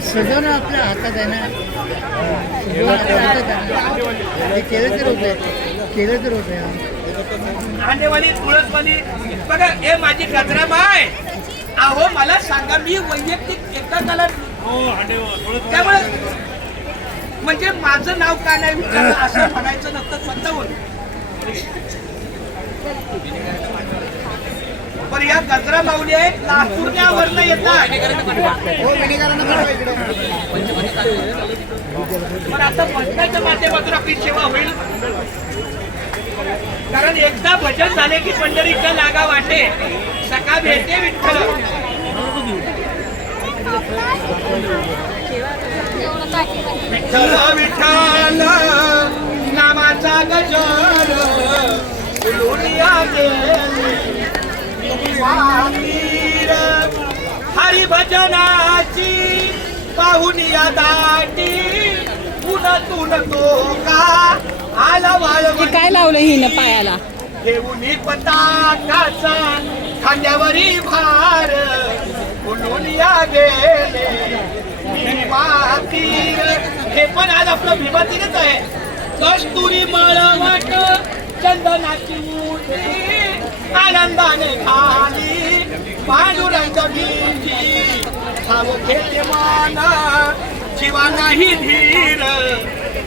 सजवणं आपल्या हातात आहे ना, सजवणं आपल्या हातात आहे ना. ते केलं तर होत आहे, केलं तर होत आहे. हांडेवाली तुळसवाली बघा, हे माझी गजरा माय. अहो मला सांगा, मी वैयक्तिक एकाला त्यामुळे म्हणजे माझं नाव का नाही विचारलं असं म्हणायचं नसतं स्वतःहून. पण या गजरा माऊली आहेत, लातूरवरनं येतात. पण आता भजनाच्या माध्यमातून आपली सेवा होईल. कारण एकदा भजन झाले की पंढरीच्या लागा वाटे, सका भेटे विठ्ठल. विठ्ठल विठ्ठल नामाचा गजर फुलुनिया गेली वातीर. हरिभजनाची पाहुनिया दाटी, पुनतून तो का आला वाळवंटी. काय लावलं हिनं पायाला? घेऊनी पताकाचा खांद्यावरी भार, फुलुनिया गेले भीमातीर. हे पण आज आपलं भीमातीरच आहे. कस्तुरी मळवट चंदनाची उठी, आनंदाने खाली पांडुरंग भीती. खाव घेते मान शिवा नाही धीर,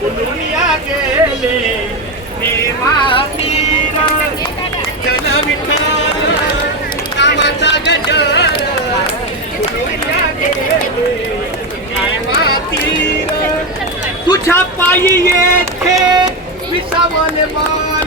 दुनिया गेले भीमातीर. विठ्ठल विठ्ठल नामाचा गजर दुनिया गेले भीमातीर. तुझ्या पायी येथे विसावले मा